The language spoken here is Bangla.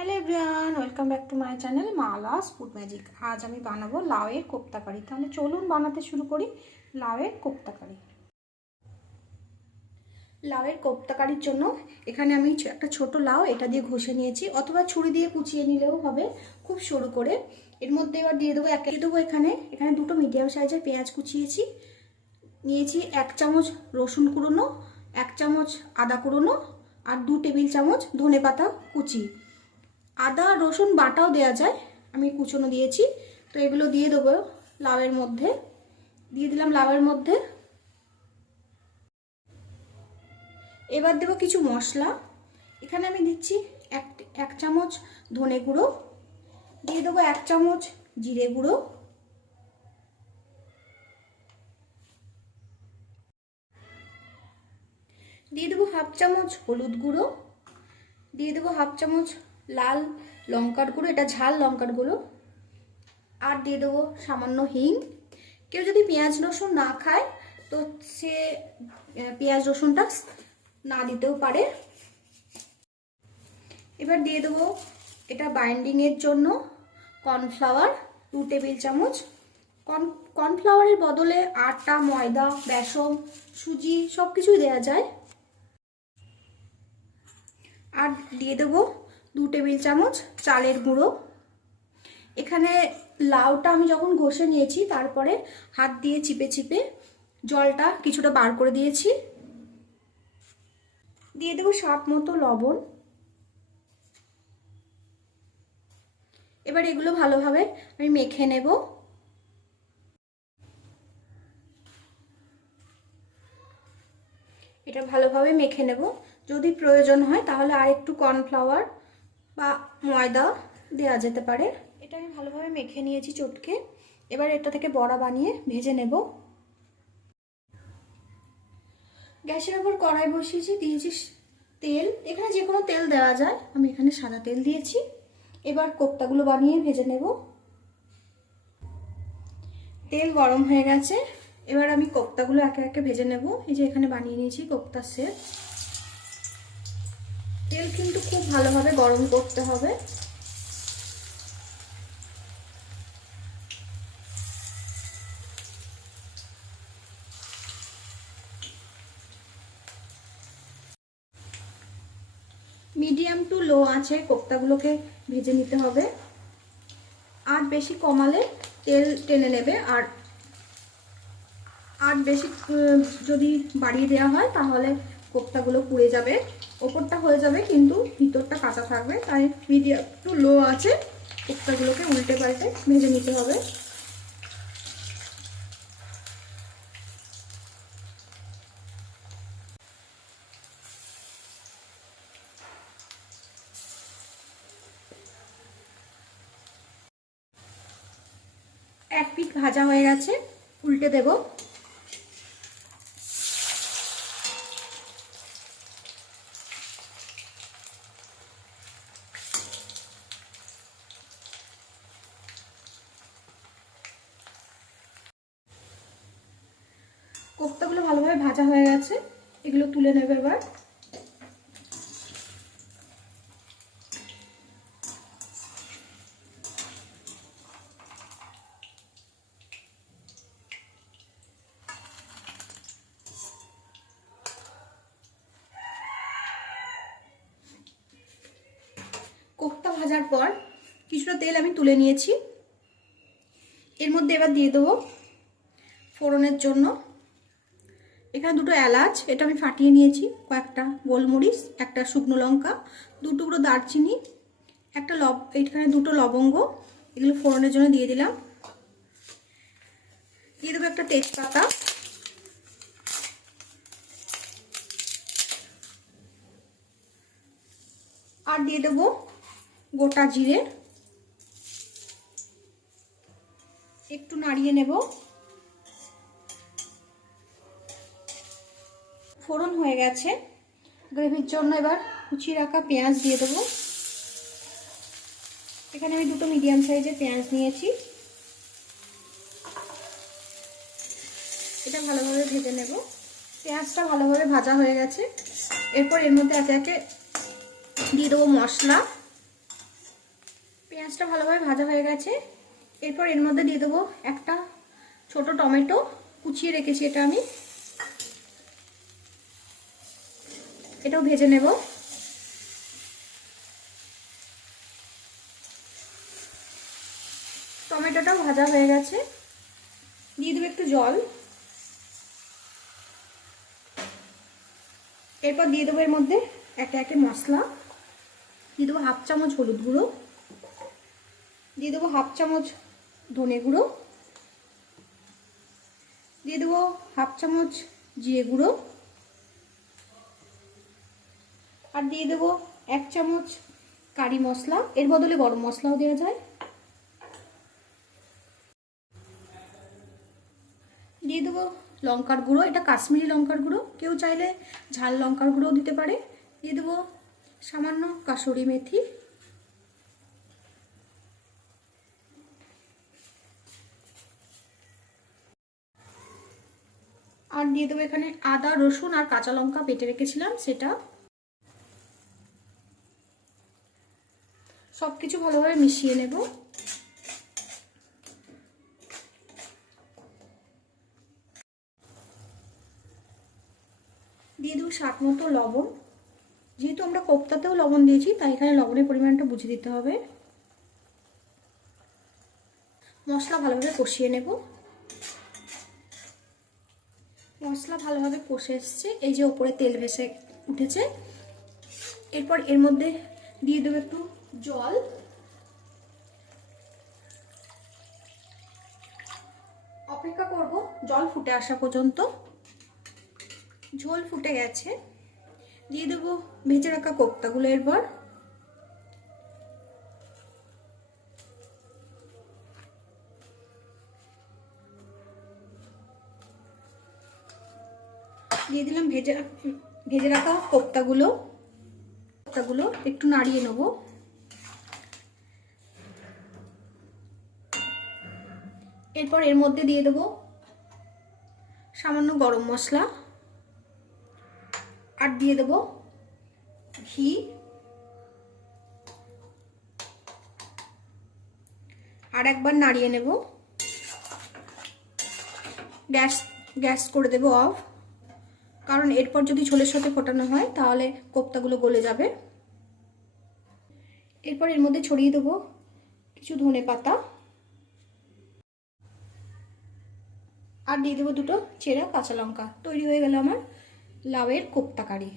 Hello everyone welcome back to my channel Mala's food magic আজ আমি বানাবো লাউয়ের কোপ্তা কারি তাহলে চলুন বানাতে শুরু করি লাউয়ের কোপ্তা কারি লাউয়ের কোপ্তা কারির জন্য এখানে আমি একটা ছোট লাউ, এটা দিয়ে ঘষে নিয়েছি, অথবা ছুরি দিয়ে কুচিয়ে নিলেও হবে, খুব সরু করে। এর মধ্যে এবার দিয়ে দেবো এক দিয়ে দেবো এখানে এখানে দুটো মিডিয়াম সাইজের পেঁয়াজ কুচিয়েছি। নিয়েছি এক চামচ রসুন কুড়োনো, এক চামচ আদা কুড়োনো, আর দু টেবিল চামচ ধনে পাতা কুচি। আদা, রসুন বাটাও দেওয়া যায়। আমি কুচনো দিয়েছি, তো এগুলো দিয়ে দেবো লাউয়ের মধ্যে। দিয়ে দিলাম লাউয়ের মধ্যে। এবার দেবো কিছু মশলা। এখানে আমি দিচ্ছি এক এক চামচ ধনে গুঁড়ো। দিয়ে দেবো এক চামচ জিরে গুঁড়ো। দিয়ে দেবো হাফ চামচ হলুদ গুঁড়ো। দিয়ে দেবো হাফ চামচ লাল লঙ্কার গুঁড়ো, এটা ঝাল লঙ্কার গুঁড়ো। আর দিয়ে দেবো সামান্য হিং। কেউ যদি পেঁয়াজ রসুন না খায়, তো সে পেঁয়াজ রসুনটা না দিতেও পারে। এবার দিয়ে দেবো এটা বাইন্ডিংয়ের জন্য কর্নফ্লাওয়ার দু টেবিল চামচ। কর্ন কর্নফ্লাওয়ারের বদলে আটা, ময়দা, বেসন, সুজি সব কিছুই দেওয়া যায়। আর দিয়ে দেবো দু টেবিল চামচ চালের গুঁড়ো। এখানে লাউটা আমি যখন ঘষে নিয়েছি, তারপরে হাত দিয়ে চিপে চিপে জলটা কিছুটা বার করে দিয়েছি। দিয়ে দেবো স্বাদ মতো লবণ। এবার এগুলো ভালোভাবে আমি মেখে নেব। এটা ভালোভাবে মেখে নেব। যদি প্রয়োজন হয়, তাহলে আর একটু কর্নফ্লাওয়ার বা ময়দা দেওয়া যেতে পারে। এটা আমি ভালোভাবে মেখে নিয়েছি চটকে। এবার এটা থেকে বড়া বানিয়ে ভেজে নেব। গ্যাসের ওপর কড়াই বসিয়েছি দিয়েছি তেল। এখানে যে কোনো তেল দেওয়া যায়। আমি এখানে সাদা তেল দিয়েছি। এবার কোপ্তাগুলো বানিয়ে ভেজে নেব। তেল গরম হয়ে গেছে। এবার আমি কোপ্তাগুলো একে একে ভেজে নেব। এই যে এখানে বানিয়ে নিয়েছি কোপ্তার সেট। তেল কিন্তু খুব ভালোভাবে গরম করতে হবে। মিডিয়াম টু লো আছে, কোপ্তাগুলোকে ভেজে নিতে হবে। আর বেশি কমালে তেল টেনে নেবে। আর আর বেশি যদি বাড়িয়ে দেওয়া হয়, তাহলে কোপ্তাগুলো পুড়ে যাবে। ওপরটা হয়ে যাবে কিন্তু ভিতরটা কাঁচা থাকবে, তাই মিডিয়াম টু লো আছে। কোপ্তাগুলোকে উল্টে পাল্টে ভেজে নিতে হবে। এক পিঠ ভাজা হয়ে গেছে, উল্টে দেব। কোফতাগুলো ভালোভাবে ভাজা হয়ে গেছে। এগুলো তুলে নেবে এবার। কোফতা ভাজার পর কিছুটা তেল আমি তুলে নিয়েছি। এর মধ্যে এবার দিয়ে দেবো ফোড়নের জন্য। এখানে দুটো এলাচ, এটা আমি ফাটিয়ে নিয়েছি, কয়েকটা গোলমরিচ, একটা শুকনো লঙ্কা, দু টুকরো দারচিনি, একটা লব এখানে দুটো লবঙ্গ, এগুলো ফোড়নের জন্য দিয়ে দিলাম। দিয়ে দেবো একটা তেজপাতা। আর দিয়ে দেবো গোটা জিরে। একটু নাড়িয়ে নেব। ফোড়ন হয়ে গেছে। গ্রেভির জন্য এবার কুচিয়ে রাখা পেঁয়াজ দিয়ে দেবো। এখানে আমি দুটো মিডিয়াম সাইজের পেঁয়াজ নিয়েছি। এটা ভালোভাবে ভেজে নেব। পেঁয়াজটা ভালোভাবে ভাজা হয়ে গেছে। এরপর এর মধ্যে একে একে দিয়ে দেবো মশলা। পেঁয়াজটা ভালোভাবে ভাজা হয়ে গেছে। এরপর এর মধ্যে দিয়ে দেবো একটা ছোট টমেটো। কুচিয়ে রেখেছি এটা আমি। এটাও ভেজে নেব। টমেটোটা ভাজা হয়ে গেছে। দিয়ে দেবো একটু জল। এরপর দিয়ে দেবো এর মধ্যে একে একে মশলা। দিয়ে দেবো হাফ চামচ হলুদ গুঁড়ো। দিয়ে দেবো হাফ চামচ ধনে গুঁড়ো। দিয়ে দেবো হাফ চামচ জিরে গুঁড়ো। আর দিয়ে দেবো এক চামচ কারি মশলা। এর বদলে গরম মশলাও দেওয়া যায়। দিয়ে দেবো লঙ্কার গুঁড়ো, এটা কাশ্মীরি লঙ্কার গুঁড়ো। কেউ চাইলে ঝাল লঙ্কার গুঁড়োও দিতে পারে। দিয়ে দেবো সামান্য কাসুরি মেথি। আর দিয়ে দেবো এখানে আদা, রসুন আর কাঁচা লঙ্কা পেটে রেখেছিলাম, সেটা সব কিছু ভালোভাবে মিশিয়ে নেব। দিয়ে দেবো স্বাদ মতো লবণ। যেহেতু আমরা কোপ্তাতেও লবণ দিয়েছি, তাই এখানে লবণের পরিমাণটা বুঝে দিতে হবে। মশলা ভালোভাবে কষিয়ে নেব। মশলা ভালোভাবে কষে এসছে। এই যে ওপরে তেল ভেসে উঠেছে। এরপর এর মধ্যে দিয়ে দেবো একটু জল। অপেক্ষা করব, জল ফুটে আসা পর্যন্ত। ঝোল ফুটে গেছে। দিয়ে দেবো ভেজে রাখা কোপ্তাগুলো এরপর। দিয়ে দিলাম ভেজে ভেজে রাখা কোপ্তাগুলো। কোপ্তাগুলো একটু নাড়িয়ে নেব। এরপর এর মধ্যে দিয়ে দেবো সামান্য গরম মশলা। আর দিয়ে দেবো ঘি। আর একবার নাড়িয়ে নেব। গ্যাস গ্যাস করে দেবো অফ। কারণ এরপর যদি ঝোলের সাথে ফোটানো হয়, তাহলে কোপ্তাগুলো গলে যাবে। এরপর এর মধ্যে ছড়িয়ে দেবো কিছু ধনে পাতা। আর দিয়ে দেবো দুটো চেরা কাঁচা লঙ্কা। তৈরি হয়ে গেল আমার লাউয়ের কোপ্তা কারি।